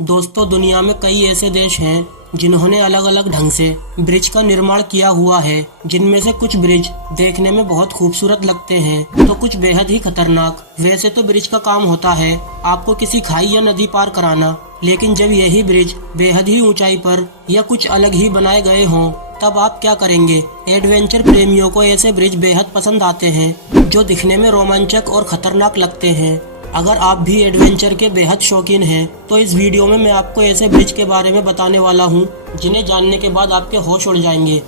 दोस्तों, दुनिया में कई ऐसे देश हैं जिन्होंने अलग अलग ढंग से ब्रिज का निर्माण किया हुआ है, जिनमें से कुछ ब्रिज देखने में बहुत खूबसूरत लगते हैं तो कुछ बेहद ही खतरनाक। वैसे तो ब्रिज का काम होता है आपको किसी खाई या नदी पार कराना, लेकिन जब यही ब्रिज बेहद ही ऊंचाई पर या कुछ अलग ही बनाए गए हों तब आप क्या करेंगे। एडवेंचर प्रेमियों को ऐसे ब्रिज बेहद पसंद आते हैं जो दिखने में रोमांचक और खतरनाक लगते हैं। अगर आप भी एडवेंचर के बेहद शौकीन हैं तो इस वीडियो में मैं आपको ऐसे ब्रिज के बारे में बताने वाला हूं जिन्हें जानने के बाद आपके होश उड़ जाएंगे।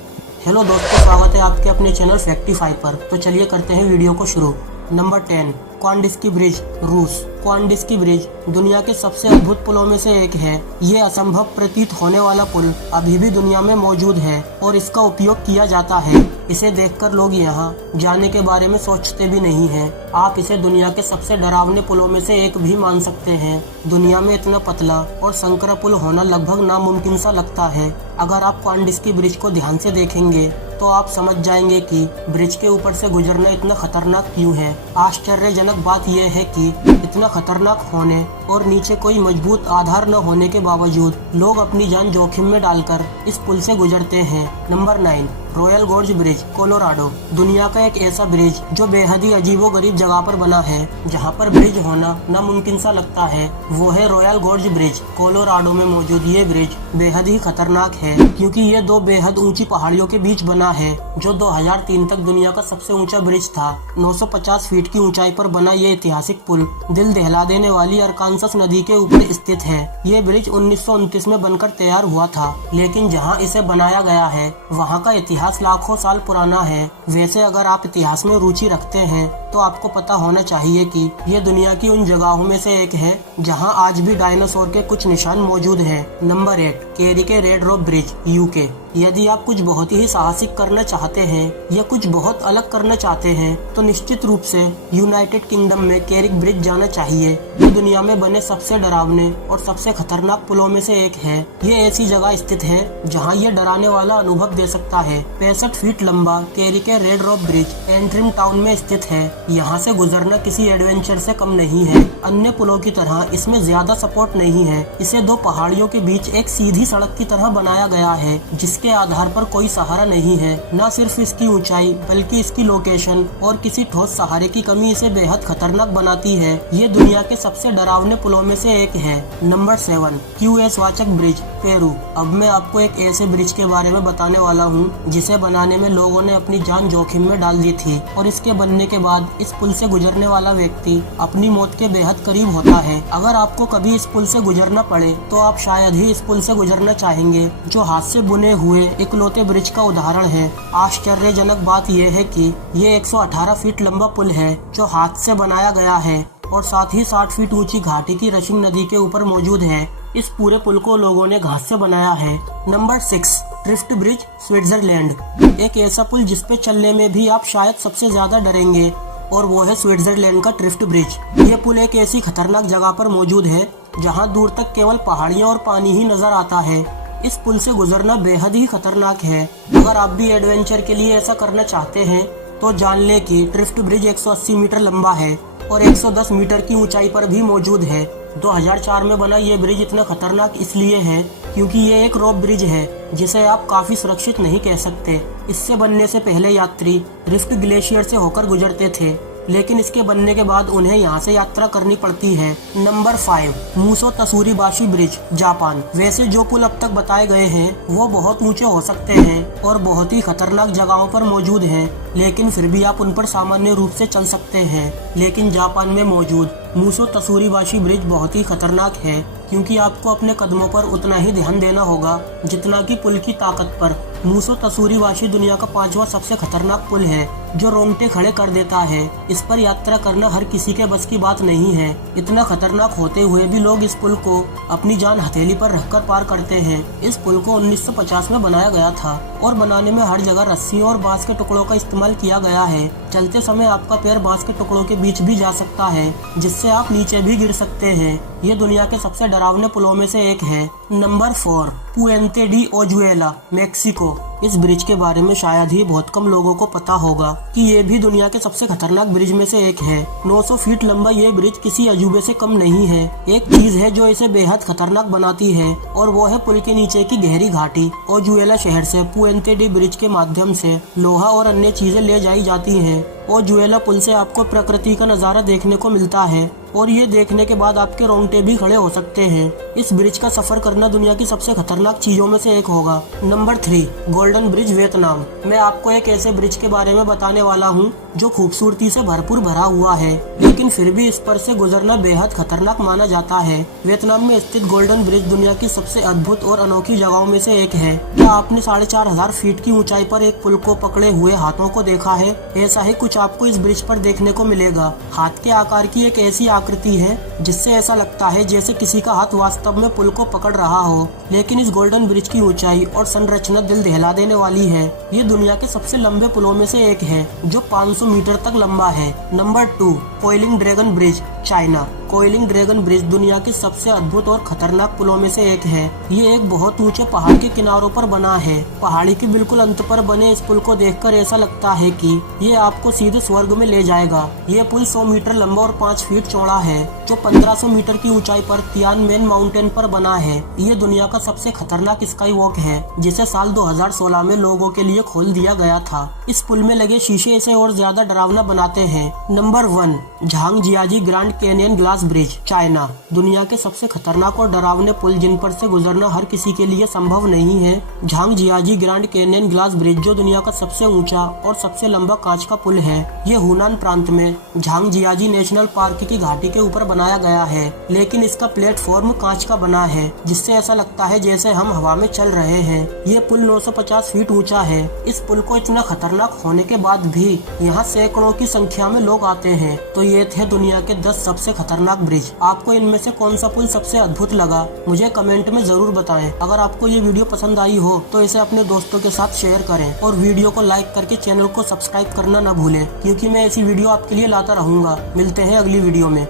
हेलो दोस्तों, स्वागत है आपके अपने चैनल फैक्टिफाई पर। तो चलिए करते हैं वीडियो को शुरू। नंबर 10, क्वांडिस्की ब्रिज, रूस। क्वांडिस्की ब्रिज दुनिया के सबसे अद्भुत पुलों में से एक है। ये असंभव प्रतीत होने वाला पुल अभी भी दुनिया में मौजूद है और इसका उपयोग किया जाता है। इसे देखकर लोग यहाँ जाने के बारे में सोचते भी नहीं हैं। आप इसे दुनिया के सबसे डरावने पुलों में से एक भी मान सकते हैं। दुनिया में इतना पतला और संकरा पुल होना लगभग नामुमकिन सा लगता है। अगर आप क्वांडिस्की ब्रिज को ध्यान से देखेंगे तो आप समझ जाएंगे कि ब्रिज के ऊपर से गुजरना इतना खतरनाक क्यों है। आश्चर्यजनक बात यह है कि इतना खतरनाक होने और नीचे कोई मजबूत आधार न होने के बावजूद लोग अपनी जान जोखिम में डालकर इस पुल से गुजरते हैं। Number 9, royal गोर्ज bridge, Colorado. दुनिया का एक ऐसा ब्रिज जो बेहद ही अजीबोगरीब जगह पर बना है, जहां पर ब्रिज होना नामुमकिन सा लगता है, वो है रॉयल गोर्ज ब्रिज। कोलोराडो में मौजूद ये ब्रिज बेहद ही खतरनाक है क्योंकि ये दो बेहद ऊंची पहाड़ियों के बीच बना है। जो 2003 तक दुनिया का सबसे ऊंचा ब्रिज था। 950 फीट की ऊंचाई पर बना ये ऐतिहासिक पुल दिल दहला देने वाली अरकानसस नदी के ऊपर स्थित है। ये ब्रिज 1929 में बनकर तैयार हुआ था, लेकिन जहाँ इसे बनाया गया है वहाँ का इतिहास लाखों साल पुराना है। वैसे अगर आप इतिहास में रुचि रखते हैं तो आपको पता होना चाहिए कि ये दुनिया की उन जगहों में से एक है जहां आज भी डायनासोर के कुछ निशान मौजूद हैं। नंबर 8, केरी के रेड रॉक ब्रिज, यूके। यदि आप कुछ बहुत ही साहसिक करना चाहते हैं या कुछ बहुत अलग करना चाहते हैं तो निश्चित रूप से यूनाइटेड किंगडम में केरिक ब्रिज जाना चाहिए। ये दुनिया में बने सबसे डरावने और सबसे खतरनाक पुलों में से एक है। ये ऐसी जगह स्थित है जहां ये डराने वाला अनुभव दे सकता है। 65 फीट लंबा केरी के रेड रॉक ब्रिज एंट्रिम टाउन में स्थित है। यहाँ से गुजरना किसी एडवेंचर से कम नहीं है। अन्य पुलों की तरह इसमें ज्यादा सपोर्ट नहीं है। इसे दो पहाड़ियों के बीच एक सीधी सड़क की तरह बनाया गया है जिसके आधार पर कोई सहारा नहीं है। न सिर्फ इसकी ऊंचाई बल्कि इसकी लोकेशन और किसी ठोस सहारे की कमी इसे बेहद खतरनाक बनाती है। ये दुनिया के सबसे डरावने पुलों में से एक है। नंबर 7, क्यूएस वाचक ब्रिज, पेरू। अब मैं आपको एक ऐसे ब्रिज के बारे में बताने वाला हूँ जिसे बनाने में लोगों ने अपनी जान जोखिम में डाल दी थी और इसके बनने के बाद इस पुल से गुजरने वाला व्यक्ति अपनी मौत के बेहद करीब होता है। अगर आपको कभी इस पुल से गुजरना पड़े तो आप शायद ही इस पुल से गुजरना चाहेंगे, जो हाथ से बुने हुए इकलौते ब्रिज का उदाहरण है। आश्चर्यजनक बात यह है कि ये 118 फीट लंबा पुल है जो हाथ से बनाया गया है और साथ ही 60 फीट ऊंची घाटी की रशिंग नदी के ऊपर मौजूद है। इस पूरे पुल को लोगों ने घास से बनाया है। Number 6, Trift bridge, Switzerland. एक ऐसा पुल जिसपे चलने में भी आप शायद सबसे ज्यादा डरेंगे और वो है स्विट्जरलैंड का ट्रिफ्ट ब्रिज। ये पुल एक ऐसी खतरनाक जगह पर मौजूद है जहाँ दूर तक केवल पहाड़ियाँ और पानी ही नजर आता है। इस पुल से गुजरना बेहद ही खतरनाक है। अगर आप भी एडवेंचर के लिए ऐसा करना चाहते हैं तो जान ले कि ट्रिफ्ट ब्रिज 180 मीटर लंबा है और 110 मीटर की ऊंचाई पर भी मौजूद है। 2004 में बना ये ब्रिज इतना खतरनाक इसलिए है क्योंकि ये एक रॉक ब्रिज है जिसे आप काफी सुरक्षित नहीं कह सकते। इससे बनने से पहले यात्री रिफ्ट ग्लेशियर से होकर गुजरते थे, लेकिन इसके बनने के बाद उन्हें यहाँ से यात्रा करनी पड़ती है। Number 5, Muso Tsuribashi bridge, Japan. वैसे जो पुल अब तक बताए गए हैं वो बहुत ऊंचे हो सकते हैं और बहुत ही खतरनाक जगहों पर मौजूद हैं, लेकिन फिर भी आप उन पर सामान्य रूप से चल सकते हैं। लेकिन जापान में मौजूद मूसो तसूरीबाशी ब्रिज बहुत ही खतरनाक है क्योंकि आपको अपने कदमों पर उतना ही ध्यान देना होगा जितना कि पुल की ताकत पर। मूसो तसूरीबाशी दुनिया का 5वां सबसे खतरनाक पुल है जो रोंगटे खड़े कर देता है। इस पर यात्रा करना हर किसी के बस की बात नहीं है। इतना खतरनाक होते हुए भी लोग इस पुल को अपनी जान हथेली पर रखकर पार करते हैं। इस पुल को 1950 में बनाया गया था और बनाने में हर जगह रस्सियों और बांस के टुकड़ों का इस्तेमाल किया गया है। चलते समय आपका पैर बांस के टुकड़ों के बीच भी जा सकता है जिससे आप नीचे भी गिर सकते हैं। ये दुनिया के सबसे डरावने पुलों में से एक है। Number 4, Puente de Ojuela, Mexico. इस ब्रिज के बारे में शायद ही बहुत कम लोगों को पता होगा कि ये भी दुनिया के सबसे खतरनाक ब्रिज में से एक है। 900 फीट लंबा ये ब्रिज किसी अजूबे से कम नहीं है। एक चीज है जो इसे बेहद खतरनाक बनाती है और वो है पुल के नीचे की गहरी घाटी। ओजुएला शहर से पुएंते डी ब्रिज के माध्यम से लोहा और अन्य चीजें ले जाई जाती हैं। ओजुएला पुल से आपको प्रकृति का नजारा देखने को मिलता है और ये देखने के बाद आपके रोंगटे भी खड़े हो सकते हैं। इस ब्रिज का सफर करना दुनिया की सबसे खतरनाक चीजों में से एक होगा। Number 3, golden bridge Vietnam. मैं आपको एक ऐसे ब्रिज के बारे में बताने वाला हूँ जो खूबसूरती से भरपूर भरा हुआ है, लेकिन फिर भी इस पर से गुजरना बेहद खतरनाक माना जाता है। वियतनाम में स्थित गोल्डन ब्रिज दुनिया की सबसे अद्भुत और अनोखी जगहों में से एक है। क्या आपने 4500 फीट की ऊंचाई पर एक पुल को पकड़े हुए हाथों को देखा है? ऐसा ही कुछ आपको इस ब्रिज पर देखने को मिलेगा। हाथ के आकार की एक ऐसी आकृति है जिससे ऐसा लगता है जैसे किसी का हाथ वास्तव में पुल को पकड़ रहा हो। लेकिन इस गोल्डन ब्रिज की ऊंचाई और संरचना दिल दहला देने वाली है। ये दुनिया के सबसे लंबे पुलों में से एक है जो 500 मीटर तक लंबा है। Number 2, coiling dragon bridge, China. Coiling dragon bridge दुनिया के सबसे अद्भुत और खतरनाक पुलों में से एक है। ये एक बहुत ऊंचे पहाड़ के किनारों पर बना है। पहाड़ी के बिल्कुल अंत पर बने इस पुल को देखकर ऐसा लगता है कि ये आपको सीधे स्वर्ग में ले जाएगा। ये पुल 100 मीटर लंबा और 5 फीट चौड़ा है जो 1500 मीटर की ऊंचाई पर तियानमेन माउंटेन पर बना है। ये दुनिया का सबसे खतरनाक स्काई वॉक है जिसे साल 2016 में लोगों के लिए खोल दिया गया था। इस पुल में लगे शीशे इसे और ज्यादा डरावना बनाते हैं। Number 1, Zhangjiajie grand canyon glass bridge, China. दुनिया के सबसे खतरनाक और डरावने पुल जिन पर से गुजरना हर किसी के लिए संभव नहीं है। Zhangjiajie grand canyon glass bridge जो दुनिया का सबसे ऊंचा और सबसे लंबा कांच का पुल है। ये हुनान प्रांत में झांगजियाजी नेशनल पार्क की घाटी के ऊपर बनाया गया है, लेकिन इसका प्लेटफॉर्म कांच का बना है जिससे ऐसा लगता है जैसे हम हवा में चल रहे हैं। ये पुल 950 फीट ऊंचा है। इस पुल को इतना खतरनाक होने के बाद भी यहाँ सैकड़ों की संख्या में लोग आते हैं। तो ये थे दुनिया के 10 सबसे खतरनाक ब्रिज। आपको इनमें से कौन सा पुल सबसे अद्भुत लगा मुझे कमेंट में जरूर बताएं। अगर आपको ये वीडियो पसंद आई हो तो इसे अपने दोस्तों के साथ शेयर करें और वीडियो को लाइक करके चैनल को सब्सक्राइब करना न भूलें, क्योंकि मैं ऐसी वीडियो आपके लिए लाता रहूंगा। मिलते हैं अगली वीडियो में।